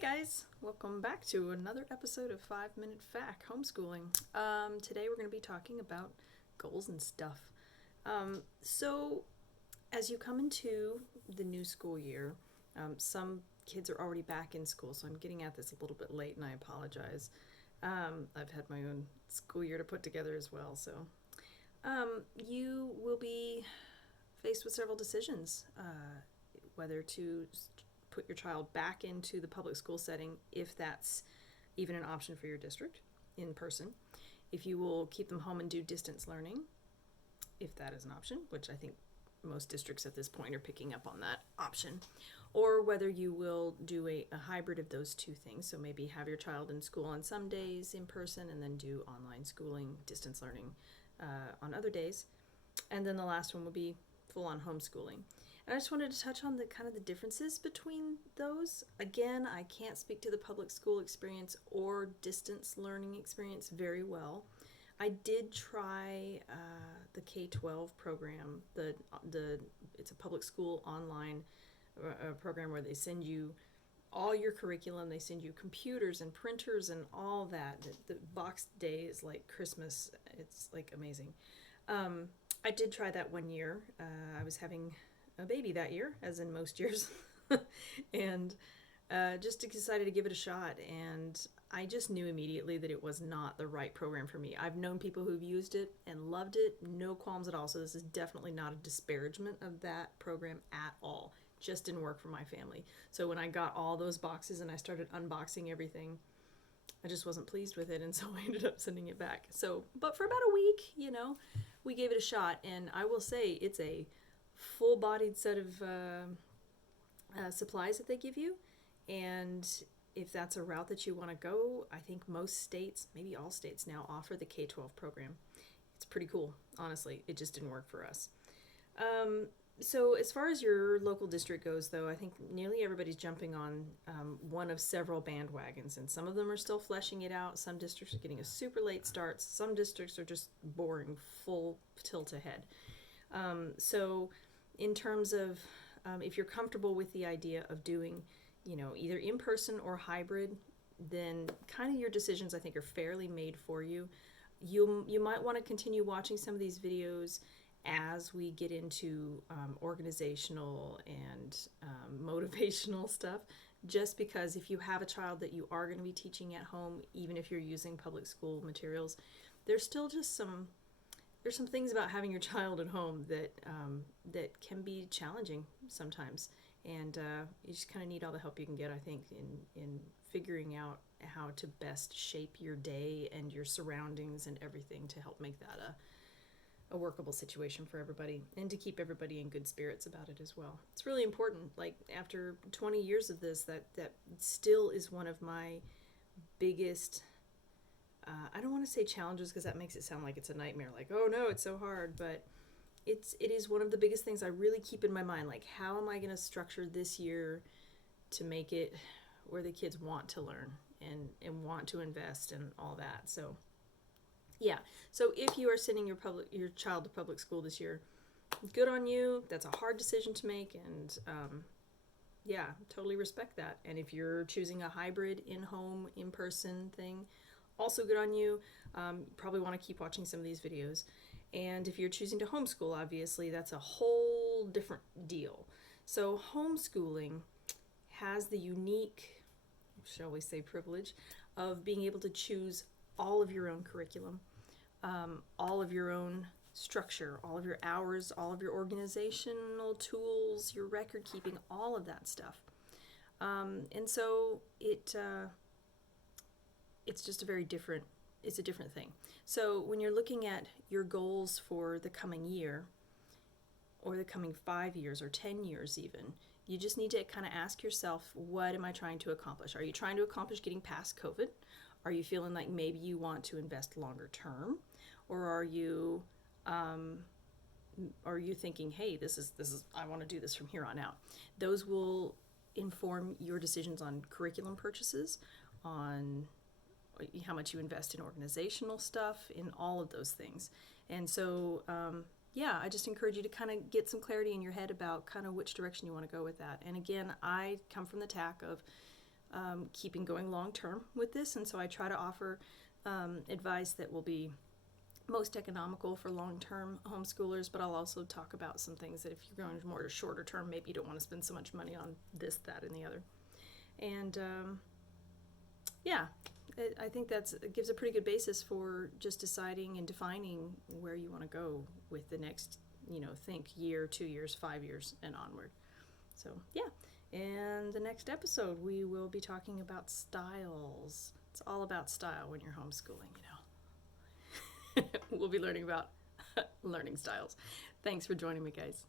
Guys, welcome back to another episode of 5 Minute Fact Homeschooling. Today we're going to be talking about goals and stuff. So as you come into the new school year, some kids are already back in school, so I'm getting at this a little bit late and I apologize. I've had my own school year to put together as well, so you will be faced with several decisions, whether to put your child back into the public school setting if that's even an option for your district in person, if you will keep them home and do distance learning if that is an option, which I think most districts at this point are picking up on that option, or whether you will do a hybrid of those two things. So maybe have your child in school on some days in person and then do online schooling, distance learning on other days. And then the last one will be full-on homeschooling. And I just wanted to touch on the kind of the differences between those. Again, I can't speak to the public school experience or distance learning experience very well. I did try the K-12 program. It's a public school online program where they send you all your curriculum. They send you computers and printers and all that. The box day is like Christmas. It's like amazing. I did try that one year. I was having a baby that year, as in most years, and just decided to give it a shot, and I just knew immediately that it was not the right program for me. I've known people who've used it and loved it, no qualms at all, so this is definitely not a disparagement of that program at all. Just didn't work for my family. So when I got all those boxes and I started unboxing everything, I just wasn't pleased with it, and so I ended up sending it back. But for about a week, we gave it a shot, and I will say it's a full-bodied set of supplies that they give you, and if that's a route that you want to go, I think most states, maybe all states now, offer the K-12 program. It's pretty cool, honestly. It just didn't work for us. So as far as your local district goes, though, I think nearly everybody's jumping on one of several bandwagons, and some of them are still fleshing it out. Some districts are getting a super late start. Some districts are just boring full tilt ahead. So in terms of if you're comfortable with the idea of doing, either in person or hybrid, then kind of your decisions, I think, are fairly made for you. You might want to continue watching some of these videos as we get into organizational and motivational stuff, just because if you have a child that you are going to be teaching at home, even if you're using public school materials, there's still just some things about having your child at home that can be challenging sometimes, and you just kind of need all the help you can get, I think, in figuring out how to best shape your day and your surroundings and everything to help make that a workable situation for everybody, and to keep everybody in good spirits about it as well. It's really important. Like, after 20 years of this, that still is one of my biggest, I don't want to say challenges, because that makes it sound like it's a nightmare, like, oh no, it's so hard, but it is one of the biggest things I really keep in my mind. Like, how am I going to structure this year to make it where the kids want to learn and want to invest and all that. So yeah, so if you are sending your child to public school this year, good on you. That's a hard decision to make, and yeah, totally respect that. And if you're choosing a hybrid in-home, in-person thing, also good on you. Probably want to keep watching some of these videos. And if you're choosing to homeschool, obviously, that's a whole different deal. So homeschooling has the unique, shall we say, privilege of being able to choose all of your own curriculum, all of your own structure, all of your hours, all of your organizational tools, your record keeping, all of that stuff. And so it's just it's a different thing. So when you're looking at your goals for the coming year, or the coming 5 years or 10 years even, you just need to kind of ask yourself, what am I trying to accomplish? Are you trying to accomplish getting past COVID? Are you feeling like maybe you want to invest longer term? Or are you thinking, hey, this is I want to do this from here on out? Those will inform your decisions on curriculum purchases, on how much you invest in organizational stuff, in all of those things. And so yeah, I just encourage you to kind of get some clarity in your head about kind of which direction you want to go with that. And again, I come from the tack of keeping going long term with this, and so I try to offer advice that will be most economical for long-term homeschoolers, but I'll also talk about some things that if you're going more to shorter term, maybe you don't want to spend so much money on this, that, and the other. And yeah, I think it gives a pretty good basis for just deciding and defining where you want to go with the next, think year, 2 years, 5 years, and onward. So yeah, in the next episode, we will be talking about styles. It's all about style when you're homeschooling, We'll be learning about learning styles. Thanks for joining me, guys.